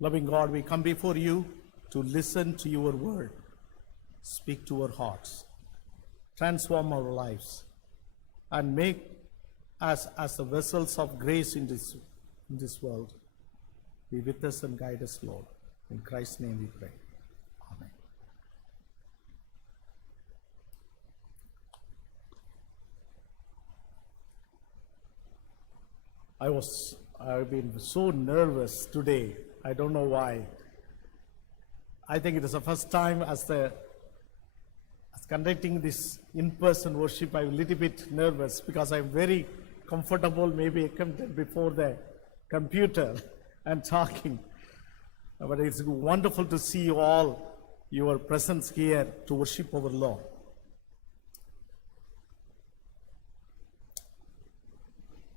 Loving God, we come before you to listen to your word. Speak to our hearts. Transform our lives. And make us as the vessels of grace in this world. Be with us and guide us, Lord. In Christ's name we pray. Amen. I've been so nervous today. I don't know why. I think it is the first time as conducting this in-person worship, I'm a little bit nervous because I'm very comfortable, maybe before the computer and talking. But it's wonderful to see you all, your presence here to worship our Lord.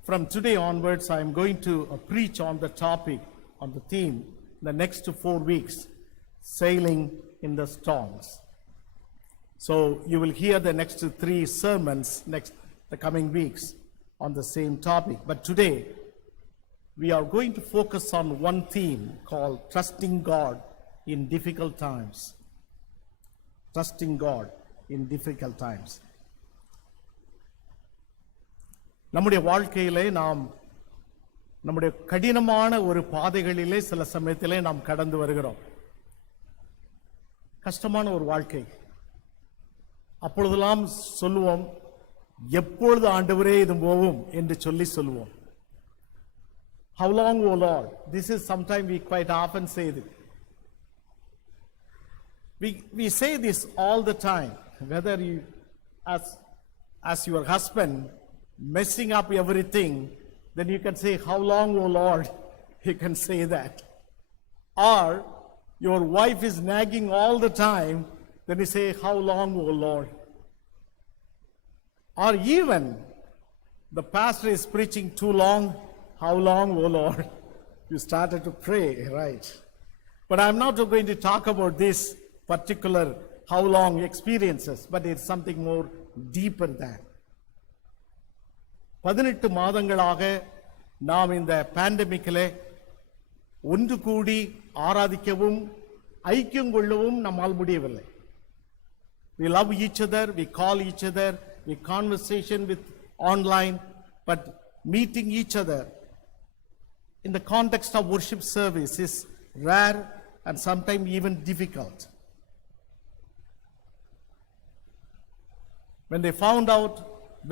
From today onwards, I'm going to preach on the topic, on the theme, the next 4 weeks, sailing in the storms. So you will hear the next 3 sermons the coming weeks on the same topic. But today, we are going to focus on one theme called trusting God in difficult times. Trusting God in difficult times. நம்முடைய வாழ்க்கையிலே நம்முடைய கடினமான ஒரு பாதைகளிலே சில சமயத்திலே நாம் கடந்து வருகிறோம். கஷ்டமான ஒரு வாழ்க்கை. அப்பொழுதெல்லாம் சொல்லுவோம், எப்பொழுது ஆண்டவரே இது போகும் என்று சொல்லுவோம். How long, O Lord? This is sometimes we quite often say this. We say this all the time. Whether you, as your husband, messing up everything, then you can say, how long, O Lord? You can say that. Or your wife is nagging all the time, then you say, how long, O Lord? Or even the pastor is preaching too long, how long, O Lord? You started to pray, right? But I'm not going to talk about this particular how long experiences, but it's something more deeper than. 18 மாதங்களாக நாம் இந்த பேண்டமிக்கிலே ஒன்று கூடி ஆராதிக்கவும் ஐக்கியம் கொள்ளவும் நம்மால் முடியவில்லை. We love each other, we call each other, we conversation with online, but meeting each other in the context of worship service is rare and sometimes even difficult. When they found out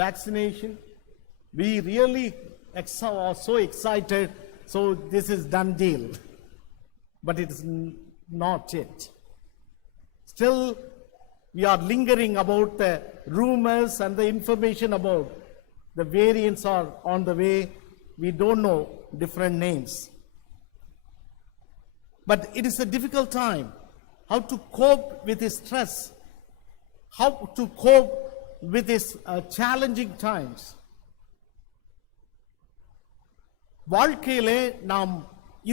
vaccination, we really are so excited, so this is done deal. But it is not yet. Still, we are lingering about the rumors and the information about the variants are on the way. We don't know different names. But it is a difficult time. How to cope with this stress? How to cope with these challenging times? வாழ்க்கையிலே நாம்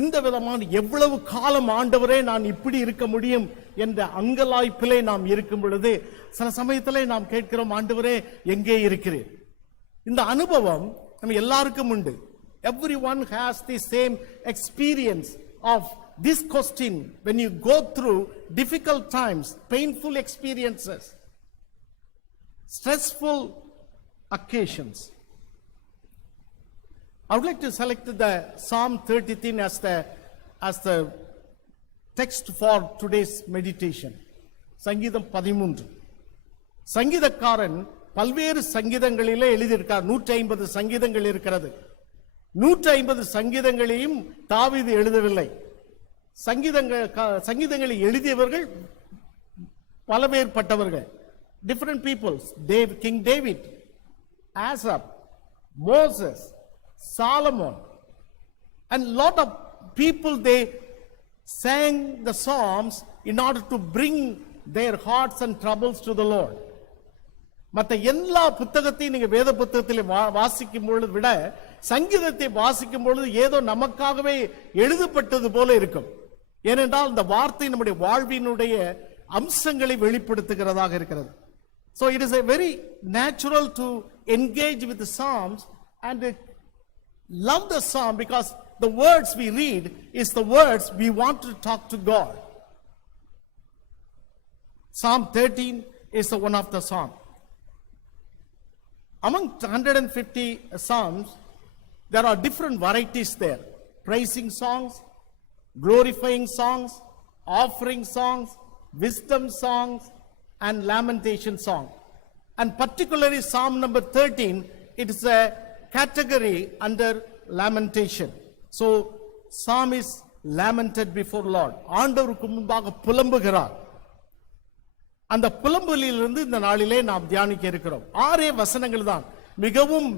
இந்த விதமான எவ்வளவு காலம் ஆண்டவரே நான் இப்படி இருக்க முடியும் என்ற அங்கலாய்ப்பிலே நாம் இருக்கும் பொழுது சில சமயத்திலே நாம் கேட்கிறோம், ஆண்டவரே எங்கே இருக்கிறீர்? இந்த அனுபவம் நம்ம எல்லாருக்கும் உண்டு. Everyone has the same experience of this question when you go through difficult times, painful experiences, stressful occasions. I would like to select the Psalm 33 as the text for today's meditation. சங்கீதம் 13. சங்கீதக்காரன் பல்வேறு சங்கீதங்களிலே எழுதியிருக்கார். 150 சங்கீதங்கள் இருக்கிறது. 150 சங்கீதங்களையும் தாவீது எழுதவில்லை. சங்கீதங்களை எழுதியவர்கள் பலவேறுபட்டவர்கள். Different peoples. King David, Asaph, Moses, Solomon, and lot of people, they sang the psalms in order to bring their hearts and troubles to the Lord. மற்ற எல்லா புத்தகத்தையும் நீங்க வேத புத்தகத்தில் வாசிக்கும் பொழுது விட சங்கீதத்தை வாசிக்கும் பொழுது ஏதோ நமக்காகவே எழுதப்பட்டது போல இருக்கும். ஏனென்றால் இந்த வார்த்தை நம்முடைய வாழ்வினுடைய அம்சங்களை வெளிப்படுத்துகிறதாக இருக்கிறது. So it is a very natural to engage with the psalms and love the psalm because the words we read is the words we want to talk to God. Psalm 13 is one of the psalms. Among 150 psalms, there are different varieties there. Praising songs, glorifying songs, offering songs, wisdom songs, and lamentation song. And particularly Psalm number 13, it is a category under lamentation. So, psalmist lamented before Lord. ஆண்டவருக்கு முன்பாக புலம்புகிறார். அந்த புலம்பலிலிருந்து இந்த நாளிலே நாம் தியானிக்க இருக்கிறோம். 6 வசனங்கள் தான், மிகவும்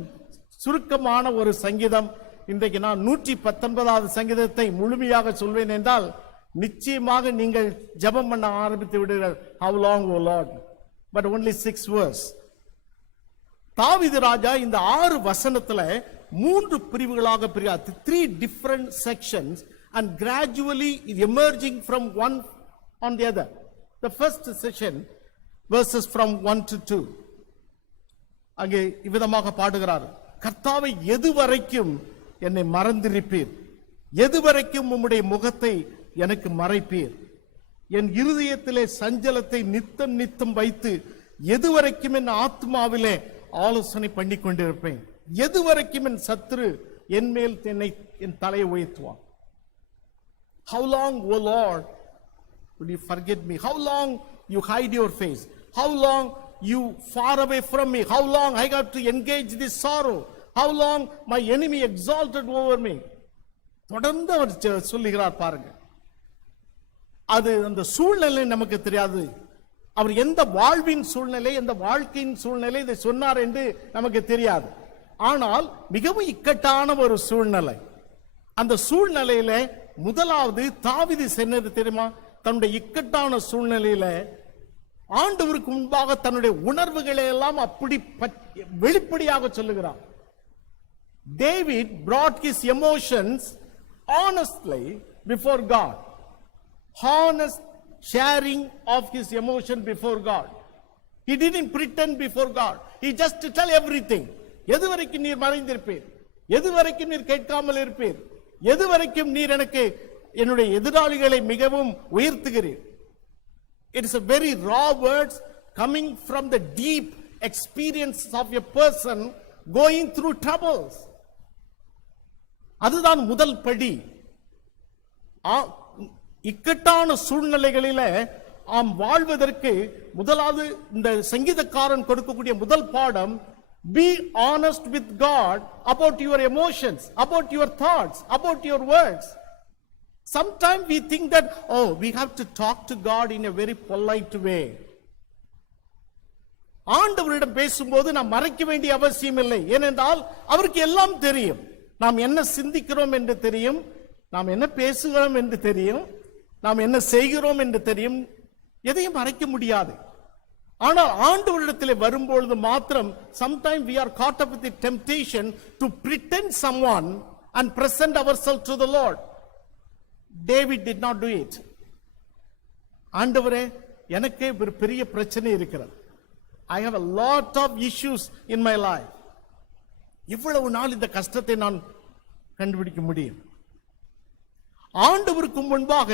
சுருக்கமான ஒரு சங்கீதம். இன்றைக்கு நான் 119வது சங்கீதத்தை முழுமையாக சொல்வேன் என்றால் நிச்சயமாக நீங்கள் ஜெபம் பண்ண ஆரம்பித்து விடுவீர்கள். How long, O Lord? But only 6 verse. தாவீது ராஜா இந்த 6 வசனத்துல 3 பிரிவுகளாக பிரிக்கிறார். 3 different sections and gradually emerging from one on the other. The first section, verses from 1 to 2. அங்கே இவ்விதமாக பாடுகிறார். கர்த்தாவை எதுவரைக்கும் என்னை மறந்திருப்பீர்? எதுவரைக்கும் உம்முடைய முகத்தை எனக்கு மறைப்பீர்? என் இருதயத்திலே சஞ்சலத்தை நித்தம் நித்தம் வைத்து எதுவரைக்கும் என் ஆத்மாவிலே ஆலோசனை பண்ணி கொண்டிருப்பேன்? எதுவரைக்கும் என் சத்துரு என் மேல் என் தலையை உயர்த்துவான்? How long, O Lord, will you forget me? How long you hide your face? How long you far away from me? How long I got to engage this sorrow? How long my enemy exalted over me? தொடர்ந்து அவர் சொல்லுகிறார் பாருங்க. அது அந்த சூழ்நிலை நமக்கு தெரியாது. அவர் எந்த வாழ்வின் சூழ்நிலை, எந்த வாழ்க்கையின் சூழ்நிலை இதை சொன்னார் என்று நமக்கு தெரியாது. ஆனால் மிகவும் இக்கட்டான ஒரு சூழ்நிலை. அந்த சூழ்நிலையில முதலாவது தாவீது சொன்னது தெரியுமா? தன்னுடைய இக்கட்டான சூழ்நிலையில ஆண்டவருக்கு முன்பாக தன்னுடைய உணர்வுகளை எல்லாம் அப்படி வெளிப்படையாக சொல்லுகிறார். David brought his emotions honestly before God. Honest sharing of his emotion before God. He didn't pretend before God. He just tell everything. எதுவரைக்கும் நீர் மறைந்திருப்பீர்? எதுவரைக்கும் நீர் கேட்காமல் இருப்பீர்? எதுவரைக்கும் நீர் எனக்கு என்னுடைய எதிராளிகளை மிகவும் உயர்த்துகிறீர்? It is a very raw words coming from the deep experience of a person going through troubles. அதுதான் முதல் படி. இக்கட்டான சூழ்நிலைகளில ஆம் வாழ்வதற்கு முதலாவது இந்த சங்கீதக்காரன் கொடுக்கக்கூடிய முதல் பாடம், be honest with God about your emotions, about your thoughts, about your words. Sometimes we think that, oh, we have to talk to God in a very polite way. ஆண்டவரிடம் பேசும்போது நாம் மறைக்க வேண்டிய அவசியம் இல்லை. ஏனென்றால் அவருக்கு எல்லாம் தெரியும். நாம் என்ன சிந்திக்கிறோம் என்று தெரியும், நாம் என்ன பேசுகிறோம் என்று தெரியும், நாம் என்ன செய்கிறோம் என்று தெரியும். எதையும் மறைக்க முடியாது. ஆனால் ஆண்டவரிடத்திலே வரும்பொழுது மாத்திரம் sometimes we are caught up with the temptation to pretend someone and present ourselves to the Lord. David did not do it. ஆண்டவரே, எனக்கே ஒரு பெரிய பிரச்சனை இருக்கிறது. I have a lot of issues in my life. இவ்வளவு நாள் இந்த கஷ்டத்தை நான் கண்டுபிடிக்க முடியும். ஆண்டவருக்கு முன்பாக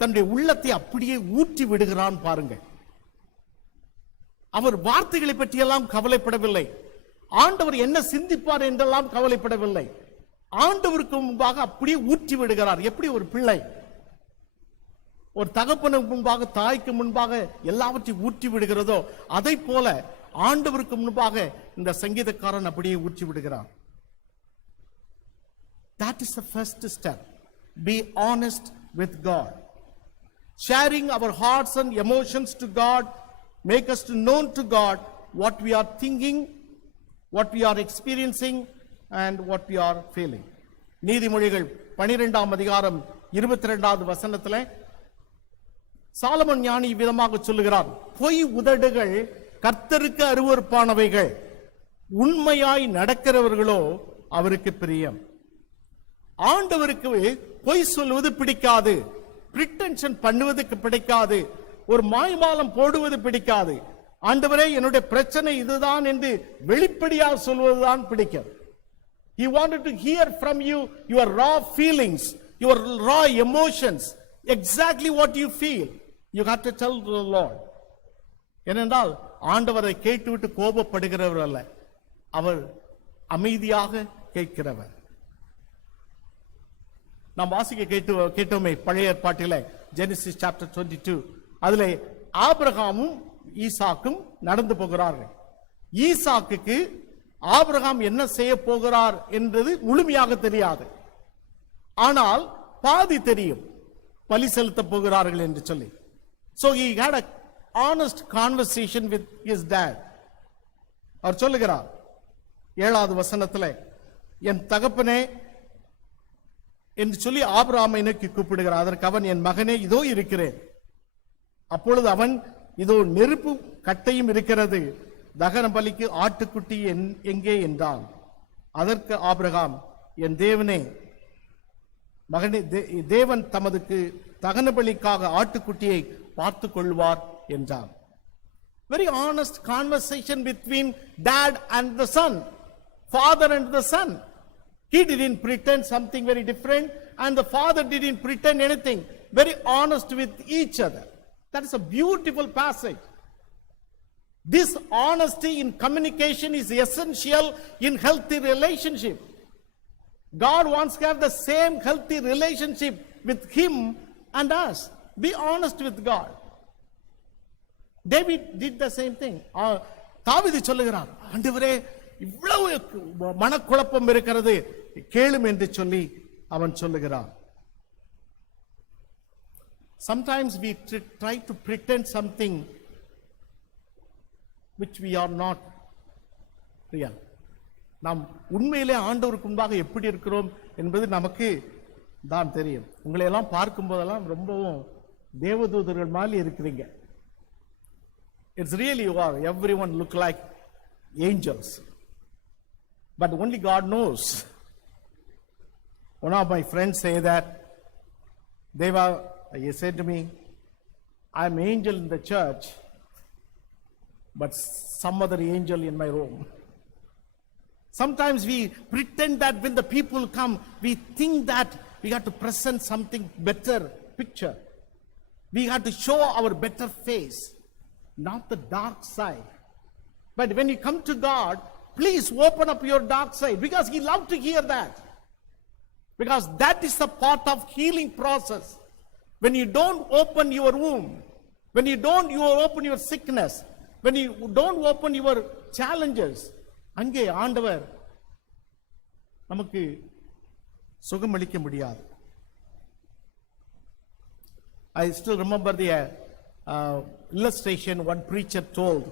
தன்னுடைய உள்ளத்தை அப்படியே ஊற்றி விடுகிறான் பாருங்க. அவர் வார்த்தைகளை பற்றியெல்லாம் கவலைப்படவில்லை. ஆண்டவர் என்ன சிந்திப்பார் என்றெல்லாம் கவலைப்படவில்லை. ஆண்டவருக்கு முன்பாக அப்படியே ஊற்றி விடுகிறார். எப்படி ஒரு பிள்ளை ஒரு தகப்பனுக்கு முன்பாக, தாய்க்கு முன்பாக எல்லாவற்றையும் ஊற்றி விடுகிறதோ அதை போல ஆண்டவருக்கு முன்பாக இந்த சங்கீதக்காரன் அப்படியே ஊற்றி விடுகிறார். That is the first step. Be honest with God. Sharing our hearts and emotions to God make us to known to God what we are thinking, what we are experiencing and what we are feeling. நீதிமொழிகள் 12ஆம் அதிகாரம் 22வது வசனத்திலே சாலமோன் ஞானி விதமாக சொல்லுகிறார், பொய் உதடுகள் கர்த்தருக்கு அருவருப்பானவைகள், உண்மையாய் நடக்கிறவர்களோ அவருக்கு பிரியம். ஆண்டவருக்கு பொய் சொல்வது பிடிக்காது, பிரிட்டென்ஷன் பண்ணுவதற்கு பிடிக்காது, ஒரு மாய்மாலம் போடுவது பிடிக்காது. ஆண்டவரே, என்னுடைய பிரச்சனை இதுதான் என்று வெளிப்படையாக சொல்வதுதான் பிடிக்கும். He wanted to hear from you your raw feelings, your raw emotions, exactly what you feel. You have to tell the Lord. ஏனென்றால் ஆண்டவரை கேட்டுவிட்டு கோபப்படுகிறவர் அல்ல, அவர் அமைதியாக கேட்கிறவர். நாம் வாசிக்க கேட்டோமே பழைய ஏற்பாட்டிலே ஜெனசிஸ் சாப்டர் 22, அதிலே ஆபிரகாமும் ஈசாக்கும் நடந்து போகிறார்கள். ஈசாக்குக்கு ஆபிரகாம் என்ன செய்ய போகிறார் என்பது முழுமையாக தெரியாது, ஆனால் பாதி தெரியும், பலி செலுத்த போகிறார்கள் என்று சொல்லி. So he had a honest conversation with his dad. அவர் சொல்லுகிறார் 7வது வசனத்திலே, என் தகப்பனே என்று சொல்லி ஆபிரகாமை நோக்கி கூப்பிடுகிறார். அதற்கு அவன், என் மகனே இதோ இருக்கிறேன். அப்பொழுது அவன், இதோ நெருப்பு கட்டையும் இருக்கிறது, தகன பலிக்கு ஆட்டுக்குட்டி எங்கே என்றான். அதற்கு ஆபிரகாம், என் தேவனே, மகனே, தேவன் தமதுக்கு தகன பலிக்காக ஆட்டுக்குட்டியை பார்த்துக் கொள்வார் என்றான். Very honest conversation between dad and the son, father and the son. He didn't pretend something very different, and the father didn't pretend anything. Very honest with each other. That is a beautiful passage. This honesty in communication is essential in healthy relationship. God wants to have the same healthy relationship with him and us. Be honest with God. David did the same thing. தாவீது சொல்லுகிறார், ஆண்டவரே இவ்வளவு மனக்குழப்பம் இருக்கிறது, கேளும் என்று சொல்லி அவன் சொல்லுகிறான். Sometimes we try to pretend something which we are not real. நாம் உண்மையிலே ஆண்டவருக்கு முன்பாக எப்படி இருக்கிறோம் என்பது நமக்கு தான் தெரியும். உங்களை எல்லாம் பார்க்கும் போதெல்லாம் ரொம்பவும் தேவதூதர்கள் மாதிரி இருக்கிறீங்க. It's really you are. Everyone look like angels, but only God knows. One of my friends say that he said to me, I'm angel in the church, but some other angel in my room. Sometimes we pretend that when the people come, we think that we have to present something better picture. We have to show our better face, not the dark side. But when you come to God, please open up your dark side, because He loves to hear that. Because that is a part of healing process. When you don't open your womb, when you open your sickness, when you don't open your challenges, அங்கே ஆண்டவர் நமக்கு சுகமளிக்க முடியாது. I still remember the illustration one preacher told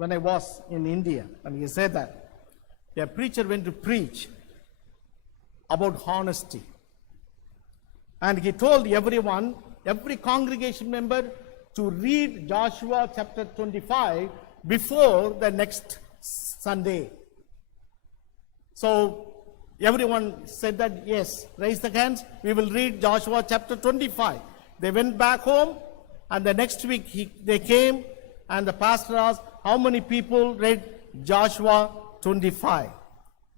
when I was in India, and he said that a preacher went to preach about honesty, and he told everyone, every congregation member, to read Joshua chapter 25 before the next Sunday. So everyone said that, yes, raise the hands, we will read Joshua chapter 25. They went back home, and the next week they came, and the pastor asked, how many people read Joshua 25?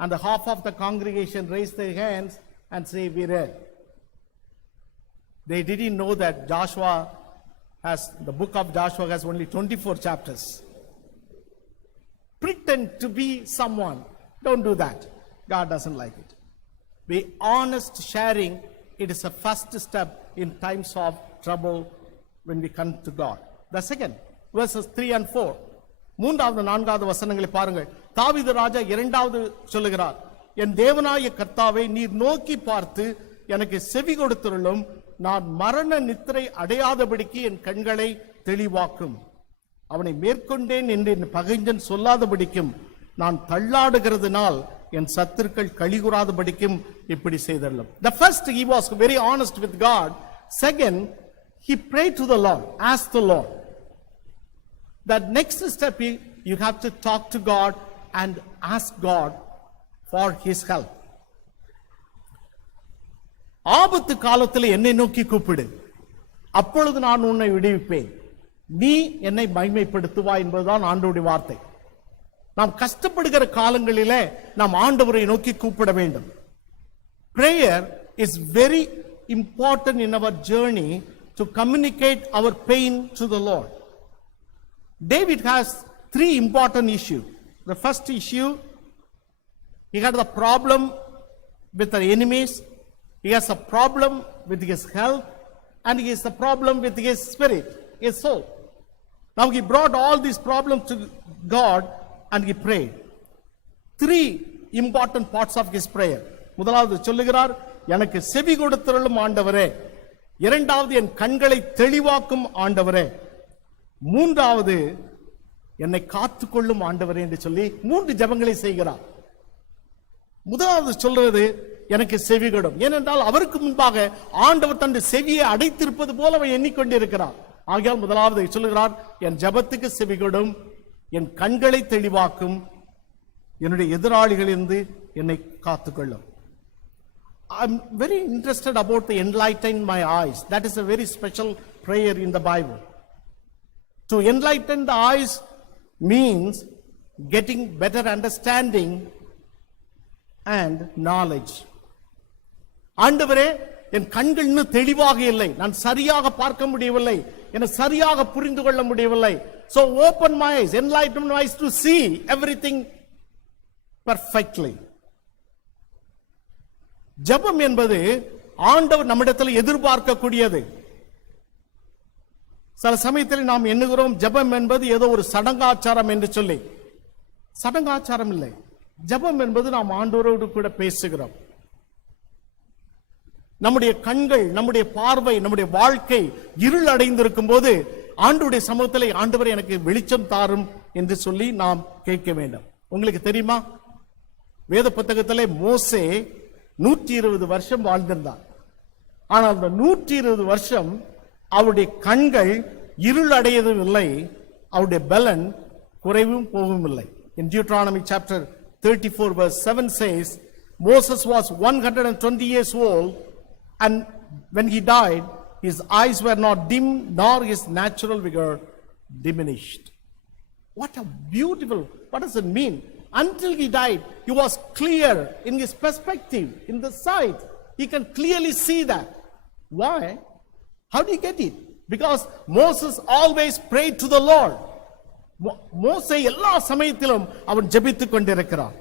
And the half of the congregation raised their hands and say, we read. They didn't know that the book of Joshua has only 24 chapters. Pretend to be someone. Don't do that. God doesn't like it. Be honest sharing. It is a first step in times of trouble when we come to God. The second, verses 3 and 4. 3வது 4வது வசனங்களை பாருங்கள். தாவீது ராஜா இரண்டாவது சொல்லுகிறார், என் தேவனாய கர்த்தாவை நீர் நோக்கி பார்த்து எனக்கு செவி கொடுத்தருளும், நான் மரண நித்திரை அடையாதபடிக்கு என் கண்களை தெளிவாக்கும். அவனை மேற்கொண்டேன் என்று என் பகைஞன் சொல்லாதபடிக்கும், நான் தள்ளாடுகிறதுனால் என் சத்துருக்கள் கலிகுறாதபடிக்கும் இப்படி செய்தருளும். The first, he was very honest with God. Second, he prayed to the Lord, asked the Lord. That next step, you have to talk to God and ask God for His help. ஆபத்து காலத்தில் என்னை நோக்கி கூப்பிடு, அப்பொழுது நான் உன்னை விடுவிப்பேன், நீ என்னை மகிமைப்படுத்துவாய் என்பதுதான் ஆண்டவருடைய வார்த்தை. நாம் கஷ்டப்படுகிற காலங்களிலே நாம் ஆண்டவரை நோக்கி கூப்பிட வேண்டும். Prayer is very important in our journey to communicate our pain to the Lord. David has three important issues. The first issue, he had the problem with the enemies, he has a problem with his health, and he has a problem with his spirit, his soul. Now he brought all these problems to God and he prayed. Three important parts of his prayer. முதலாவது சொல்லுகிறார், எனக்கு செவி கொடுத்தருளும் ஆண்டவரே. இரண்டாவது, என் கண்களை தெளிவாக்கும் ஆண்டவரே. மூன்றாவது, என்னை காத்துக்கொள்ளும் ஆண்டவரே என்று சொல்லி மூன்று ஜெபங்களை செய்கிறார். முதலாவது சொல்றது, எனக்கு செவி கொடும். ஏனென்றால் அவருக்கு முன்பாக ஆண்டவர் தன்னுடைய செவியை அடைத்திருப்பது போல அவர் எண்ணிக்கொண்டிருக்கிறார். ஆகையால் முதலாவது சொல்லுகிறார், என் ஜெபத்துக்கு செவி கொடும், என் கண்களை தெளிவாக்கும், என்னுடைய எதிராளிகளிலிருந்து என்னை காத்துக்கொள்ளும். I'm very interested about the enlighten my eyes. That is a very special prayer in the Bible. To enlighten the eyes means getting better understanding and knowledge. ஆண்டவரே, என் கண்கள் இன்னும் தெளிவாக இல்லை, நான் சரியாக பார்க்க முடியவில்லை, என சரியாக புரிந்து கொள்ள முடியவில்லை. So open my eyes, enlighten my eyes to see everything perfectly. ஜெபம் என்பது ஆண்டவர் நம்மிடத்தில் எதிர்பார்க்கக்கூடியது. சில சமயத்தில் நாம் எண்ணுகிறோம் ஜெபம் என்பது ஏதோ ஒரு சடங்காச்சாரம் என்று சொல்லி. சடங்காச்சாரம் இல்லை. ஜெபம் என்பது நாம் ஆண்டவரோடு கூட பேசுகிறோம். நம்முடைய கண்கள், நம்முடைய பார்வை, நம்முடைய வாழ்க்கை இருள் அடைந்திருக்கும் போது ஆண்டவருடைய சமூகத்திலே, ஆண்டவரே எனக்கு வெளிச்சம் தாரும் என்று சொல்லி நாம் கேட்க வேண்டும். உங்களுக்கு தெரியுமா, வேத புத்தகத்திலே மோசே 120 வருஷம் வாழ்ந்திருந்தார். ஆனால் அந்த 120 வருஷம் அவருடைய கண்கள் இருள் அடையதும் இல்லை, அவருடைய பலன் குறைவும் போகவும் இல்லை. In Deuteronomy chapter 34 verse 7 says, Moses was 120 years old, and when he died, his eyes were not dim, nor his natural vigor diminished. What a beautiful, what does it mean? Until he died, he was clear in his perspective, in the sight. He can clearly see that. Why? How did he get it? Because Moses always prayed to the Lord. மோசே எல்லா சமயத்திலும் அவன் ஜெபித்துக் கொண்டிருக்கிறான்.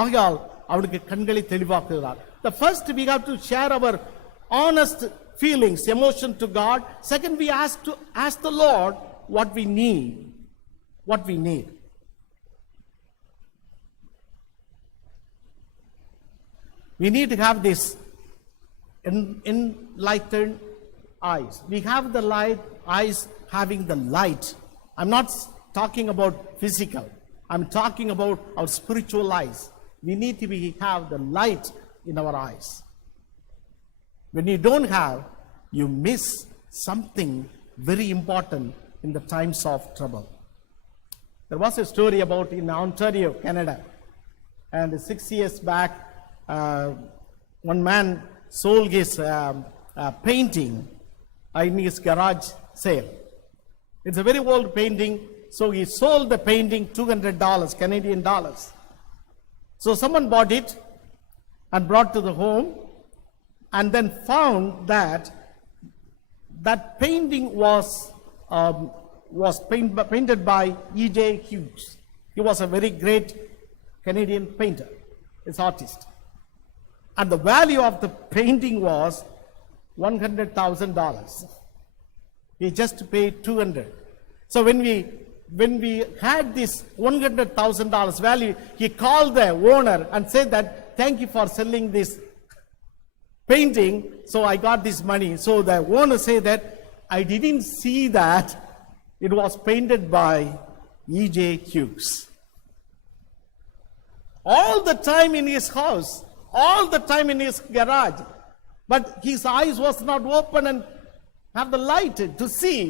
ஆகையால் அவனுக்கு கண்களை தெளிவாக்குகிறார். The first, we have to share our honest feelings, emotion to God. Second, we ask the Lord what we need. What we need. We need to have this enlightened eyes. We have the light, eyes having the light. I'm not talking about physical. I'm talking about our spiritual eyes. We need to have the light in our eyes. When you don't have, you miss something very important in the times of trouble. There was a story about in Ontario, Canada, and 6 years back, one man sold his painting in his garage sale. It's a very old painting, so he sold the painting $200, Canadian dollars. So someone bought it and brought to the home, and then found that that painting was painted by E.J. Hughes. He was a very great Canadian painter, his artist. And the value of the painting was $100,000. He just paid $200. So when we had this $100,000 value, he called the owner and said that, thank you for selling this painting, so I got this money. So the owner said that, I didn't see that it was painted by E.J. Hughes. All the time in his house, all the time in his garage, but his eyes was not open and have the light to see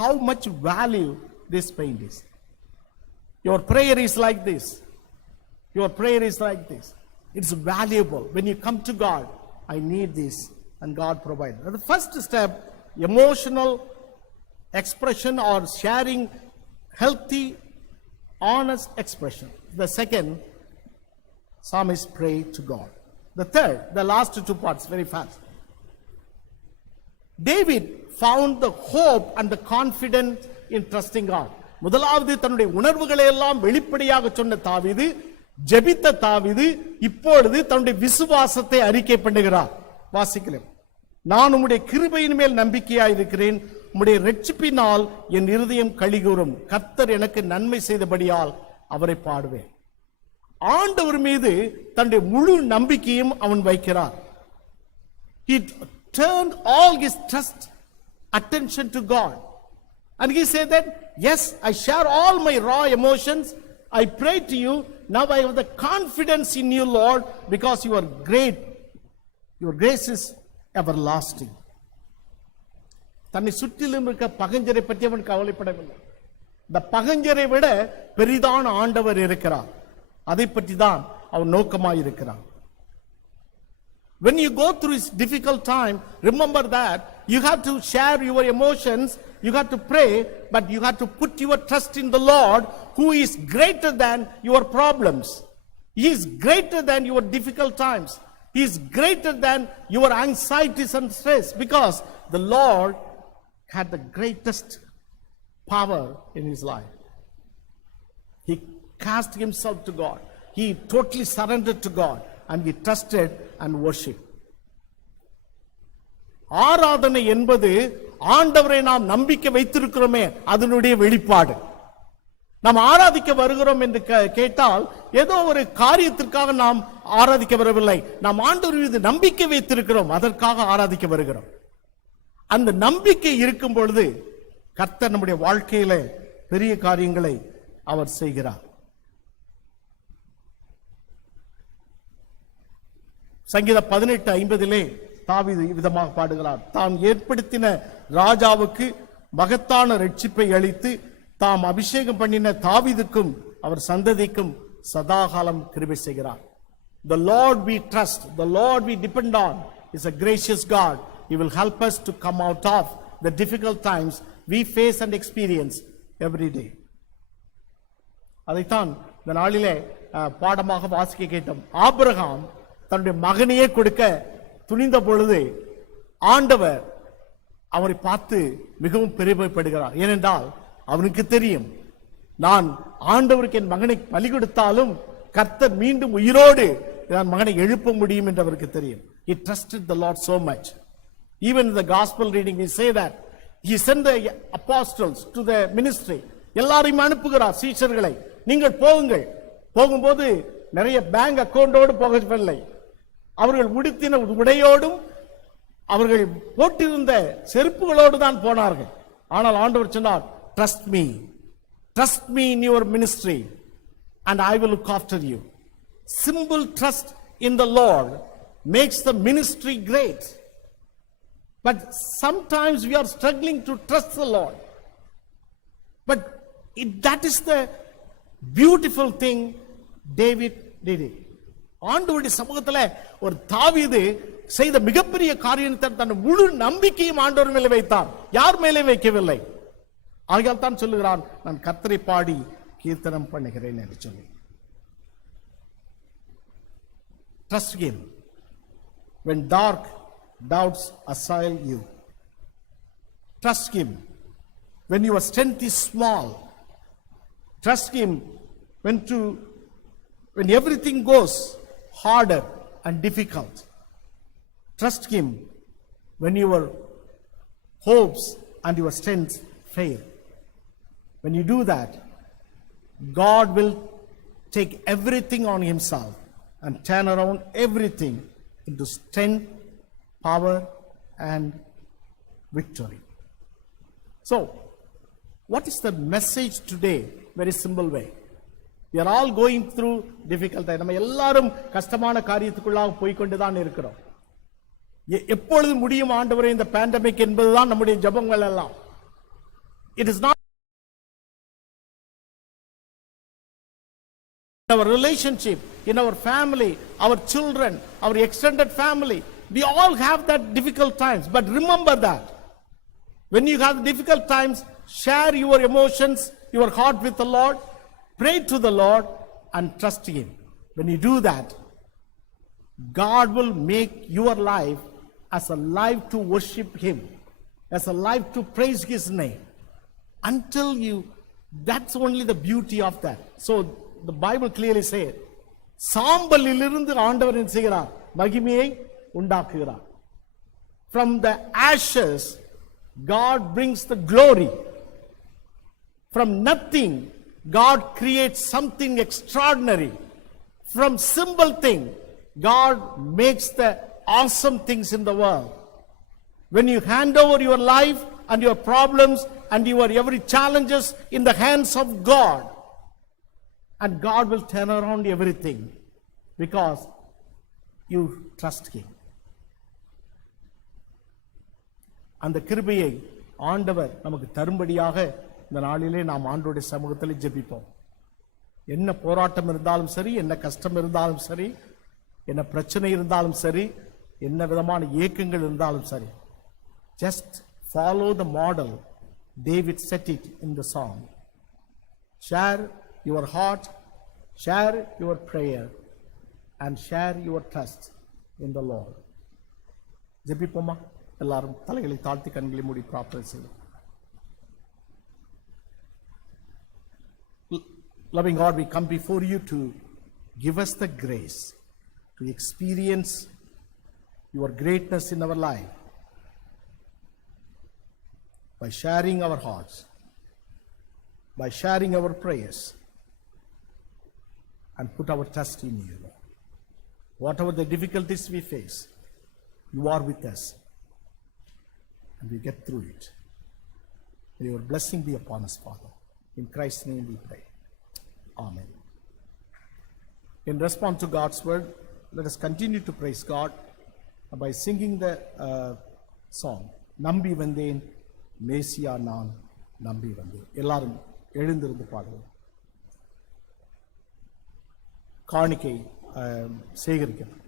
how much value this paint is. Your prayer is like this. Your prayer is like this. It's valuable. When you come to God, I need this, and God provides. The first step, emotional expression or sharing healthy, honest expression. The second, psalmist pray to God. The third, the last two parts, very fast. David found the hope and the confidence in trusting God. முதலாவது தன்னுடைய உணர்வுகளை எல்லாம் வெளிப்படையாக சொன்ன தாவீது, ஜெபித்த தாவீது இப்பொழுது தன்னுடைய விசுவாசத்தை அறிக்கை பண்ணுகிறார். வாசிக்கலாம். நான் உம்முடைய கிருபையின் மேல் நம்பிக்கையாய் இருக்கிறேன், உம்முடைய இரட்சிப்பினால் என் இருதயம் களிகூரும், கர்த்தர் எனக்கு நன்மை செய்தபடியால் அவரை பாடுவேன். ஆண்டவர் மீது தன்னுடைய முழு நம்பிக்கையும் அவன் வைக்கிறார். He turned all his trust, attention to God. And he said that, yes, I share all my raw emotions. I pray to you. Now I have the confidence in you, Lord, because you are great. Your grace is everlasting. தன்னை சுற்றிலும் இருக்க பகைஞரை பற்றி அவன் கவலைப்படவில்லை. இந்த பகைஞரை விட பெரிதான ஆண்டவர் இருக்கிறார். அதை பற்றி தான் அவன் நோக்கமாய் இருக்கிறான். When you go through this difficult time, remember that you have to share your emotions, you have to pray, but you have to put your trust in the Lord, who is greater than your problems. He is greater than your difficult times. He is greater than your anxieties and stress, because the Lord had the greatest power in his life. He cast himself to God. He totally surrendered to God. And he trusted and worshiped. ஆராதனை என்பது ஆண்டவரை நாம் நம்பிக்கை வைத்திருக்கிறோமே அதனுடைய வெளிப்பாடு. நாம் ஆராதிக்க வருகிறோம் என்று கேட்டால் ஏதோ ஒரு காரியத்திற்காக நாம் ஆராதிக்க வரவில்லை. நாம் ஆண்டவர் மீது நம்பிக்கை வைத்திருக்கிறோம், அதற்காக ஆராதிக்க வருகிறோம். அந்த நம்பிக்கை இருக்கும் பொழுது கர்த்தர் நம்முடைய வாழ்க்கையில பெரிய காரியங்களை அவர் செய்கிறார். சங்கீதம் 18:50 தாவீது விதமாக பாடுகிறார். தாம் ஏற்படுத்தின ராஜாவுக்கு மகத்தான ரட்சிப்பை அளித்து தாம் அபிஷேகம் பண்ணின தாவீதுக்கும் அவர் சந்ததிக்கும் சதாகாலம் கிருபை செய்கிறார். The Lord we trust, the Lord we depend on is a gracious God. He will help us to come out of the difficult times we face and experience every day. அதைத்தான் இந்த நாளிலே பாடமாக வாசிக்க கேட்டோம். ஆபிரகாம் தன்னுடைய மகனையே கொடுக்க துணிந்த பொழுது ஆண்டவர் அவரை பார்த்து மிகவும் பெருமைப்படுகிறார். ஏனென்றால் அவனுக்கு தெரியும், நான் ஆண்டவருக்கு என் மகனை பலி கொடுத்தாலும் கர்த்தர் மீண்டும் உயிரோடு என் மகனை எழுப்ப முடியும் என்று அவருக்கு தெரியும். He trusted the Lord so much. Even in the gospel reading we say that he sent the apostles to the ministry. எல்லாரையும் அனுப்புகிறார் சீஷர்களை, நீங்கள் போகுங்கள். போகும்போது நிறைய பேங்க் அக்கவுண்டோடு போகவில்லை, அவர்கள் உடுத்தின உடையோடும் அவர்கள் போட்டிருந்த செருப்புகளோடு தான் போனார்கள். ஆனால் ஆண்டவர் சொன்னார், trust me in your ministry and I will look after you. Simple trust in the Lord makes the ministry great. But sometimes we are struggling to trust the Lord. But that is the beautiful thing David did it. ஆண்டவருடைய சமூகத்துல ஒரு தாவீது செய்த மிகப்பெரிய காரியத்தை தன் முழு நம்பிக்கையும் ஆண்டவர் மேலே வைத்தார், யார் மேலே வைக்கவில்லை. ஆகையால் தான் சொல்லுகிறான், நான் கர்த்தரை பாடி கீர்த்தனம் பண்ணுகிறேன் என்று சொல்லி. Trust him when dark doubts assail you. Trust him when your strength is small. Trust him when everything goes harder and difficult. Trust him when your hopes and your strength fail. When you do that, God will take everything on himself and turn around everything into strength, power and victory. So, what is the message today? Very simple way. We are all going through difficult time. நம்ம எல்லாரும் கஷ்டமான காரியத்துக்குள்ளாக போய் கொண்டுதான் இருக்கிறோம். எப்பொழுது முடியும் ஆண்டவரே இந்த பேண்டமிக் என்பதுதான் நம்முடைய ஜெபங்கள் எல்லாம். It is not in our relationship, in our family, our children, our extended family. We all have that difficult times. But remember that when you have difficult times, share your emotions, your heart with the Lord. Pray to the Lord and trust Him. When you do that, God will make your life as a life to worship Him, as a life to praise His name. Until you, that's only the beauty of that. So the Bible clearly says, சாம்பலிலிருந்து ஆண்டவர் என்ன செய்கிறார்? மகிமையை உண்டாக்குகிறார். From the ashes, God brings the glory. From nothing, God creates something extraordinary. From simple thing, God makes the awesome things in the world. When you hand over your life and your problems and your every challenges in the hands of God, and God will turn around everything because you trust Him. அந்த கிருபையை ஆண்டவர் நமக்கு தரும்படியாக இந்த நாளிலே நாம் ஆண்டவருடைய சமூகத்தில் ஜெபிப்போம். என்ன போராட்டம் இருந்தாலும் சரி, என்ன கஷ்டம் இருந்தாலும் சரி, என்ன பிரச்சனை இருந்தாலும் சரி, என்ன விதமான ஏக்கங்கள் இருந்தாலும் சரி, just follow the model. David set it in the song. Share your heart, share your prayer, and share your trust in the Lord. ஜெபிப்போமா? எல்லாரும் தலைகளை தாழ்த்தி கண்களை மூடி பிரார்த்தனை செய்வோம். Loving God, we come before you to give us the grace to experience your greatness in our life by sharing our hearts, by sharing our prayers, and put our trust in you. Whatever the difficulties we face, you are with us, and we get through it. May your blessing be upon us, Father. In Christ's name we pray. Amen. In response to God's word, let us continue to praise God by singing the song, Nambi Vandeen, Messiah Nan, Nambi Vandeen. எல்லாரும் எழுந்திருந்து பாடுவோம். காணிக்கை சேகரிக்கணும்.